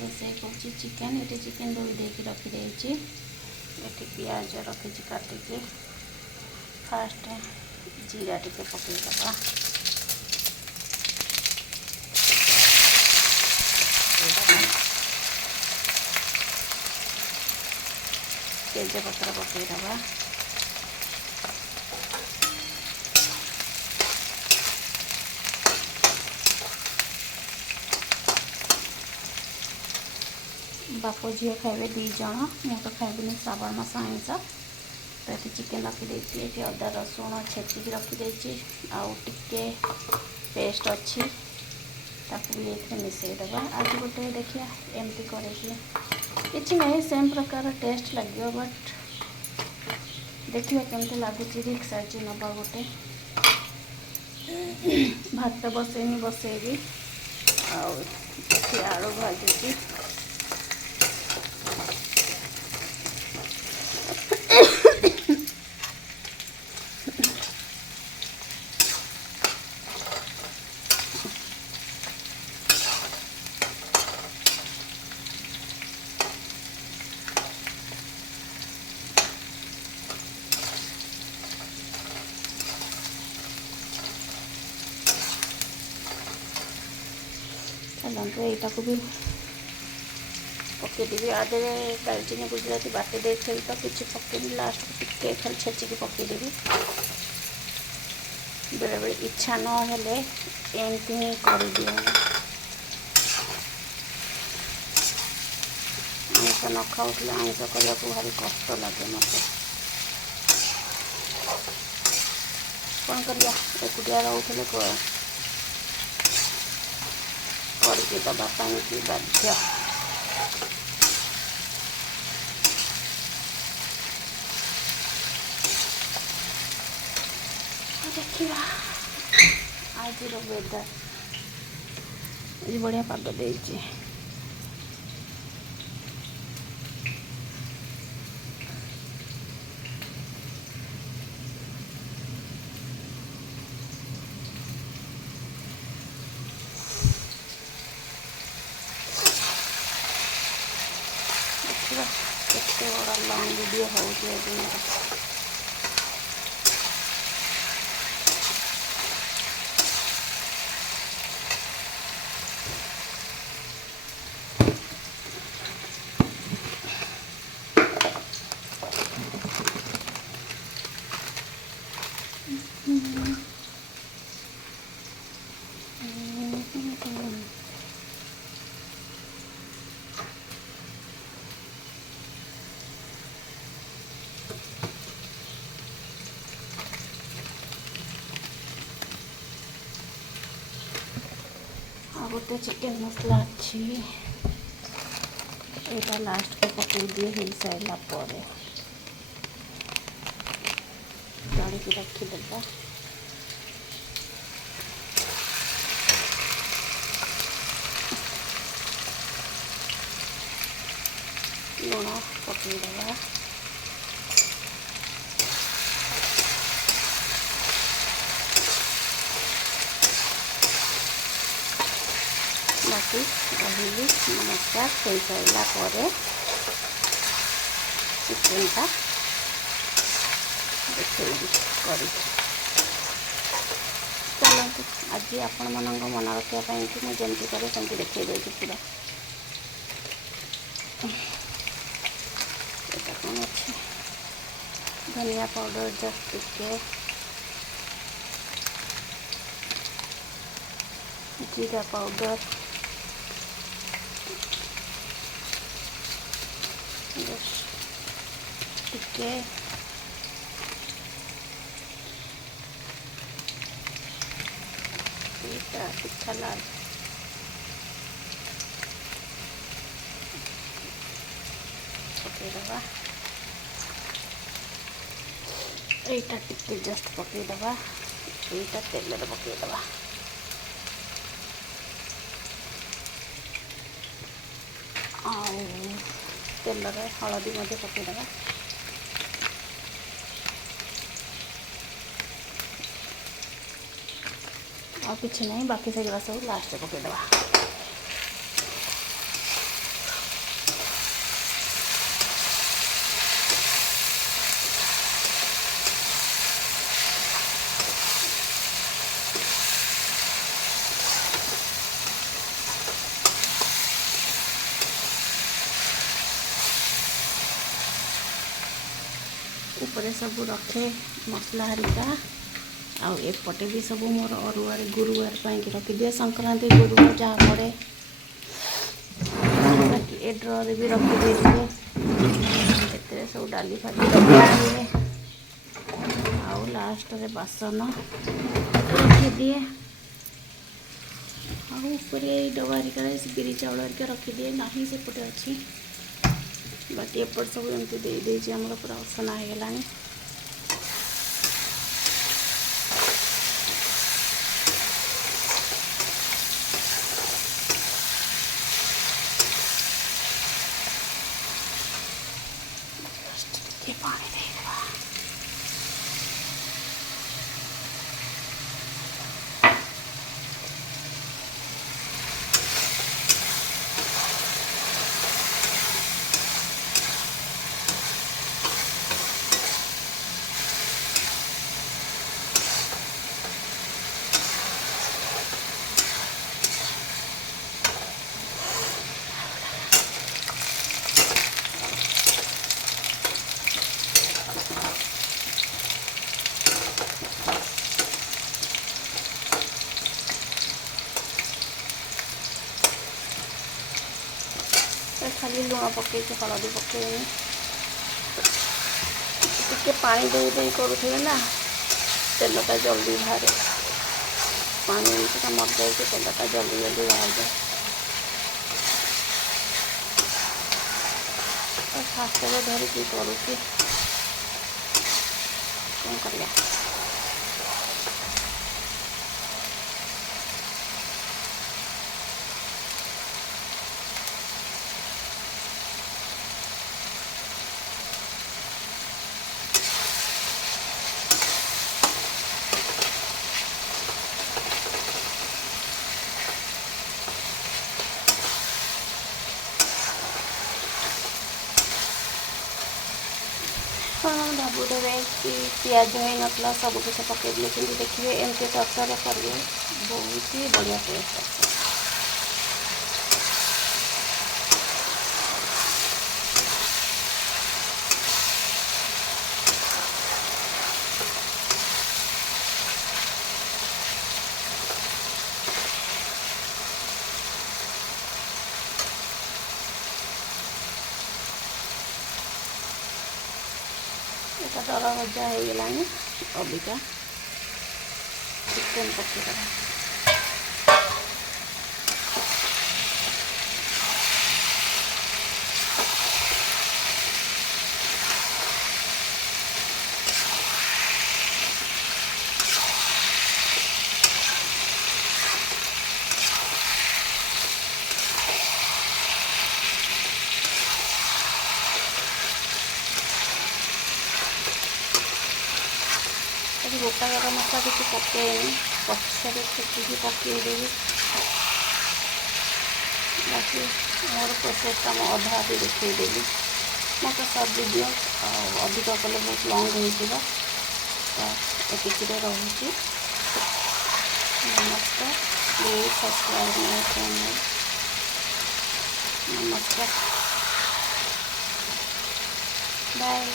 रोसे कर चिकेन ये चिकेन धोई देकी रखी ये पियाज रखी काटिकी फास्ट जीरा टिके पकईदबा तेजपत्र पकईदबा बाप झील खाइबे 2 जन मु तो खाइबी श्रावण मास आइंस तो ये चिकेन रखी ये अदा रसुण छेचिकी रखी आउ टिके पेस्ट अच्छी ताकू भी ये मिसईदबा आज गोटे देखिए एमती करके कि नहीं सेम प्रकार टेस्ट लगे बट देखिए केमती लगुच साइज नवा गोटे भात बसैनी बसैबी आलू भाजुची चलते यहाँ को भी पकईदेवी आधे दालचीनी गुजराती बाटी दे तो किसी पकईनी लास्ट को टिके खाली छेचिकी पकईदेवी बेले बेले इच्छा नहेले एमती ही कर दिए आइंस न खाऊले आइंस करने को भारी कष्ट लगे मत कौन करिया एकुटिया रोले करके दवापाई की बाध्य देखा आज वेदर बढ़िया पाग दे केते बड़ा लॉन्ग वीडियो हो गोटे चिकेन मसला अच्छी यहाँ लास्ट को पकई दिए हो सारा पर दड़िकी रखीदेगा लुण पकईदेगा बाकी रही नमस्कार हो सारापर चिकेनटा देखी कर चलते आज आपण मन मन रखापी कि मुझे जमी करे सेमती देखी देती पूरा यहाँ कौन अच्छे धनिया पाउडर जस्ट टिके जीरा पाउडर टिके तीखा लाल पकईदबा यहाँ टिके जस्ट पकईदबा यहाँ तेल पकईदबा तेल हलदी पकईदबा और किसी नहीं बाकी सगुला सब लास्ट पकईदबा ऊपर सब रखे मसला हरिका आउ एपटे भी सब मोर अरुआर गुरुवार पाई रखी दिए संक्रांति गुरुवार जहाँ पड़े बाकी ए ड्रॉर भी रखी देते सब डाली फाली रखी आउ लास्ट रे बासन रखी दिए आउ ऊपर डबा हरिका बिरी चाउल हरिका रखी दिए नहीं सेपटे अच्छी बाकी एपट सब एमती दे देछि हमर पूरा असना हो गलानी के पानी देगा खाली लुण पकई हलदी पकईनी टिके पानी दे दे करुथे ना तेलटा जल्दी बाहर पानी एमती मर जाए तेलटा जल्दी जल्दी बाहर जाए तो फास्ट धरिकी करुँगी कौन कर भावुदे कि पिज हो नला सब किसी पकईदे कि देखिए एमती तरतर करेंगे बहुत ही बढ़िया टेस्ट आस এটা দরা ভজা হয়ে গেলানি অবিকা চিকেন পকাইবা गोटा गरम मसला किसी पकईनी पछरे छेचिकी पकईदेवी बाकी मोर प्रोसेसटा मैं अधा भी देखईदेली मत सब वीडियो अधिक कले बहुत लंग हो तो ये रोचे नमस्कार प्लीज सब्सक्राइब माय चैनल नमस्कार बाय।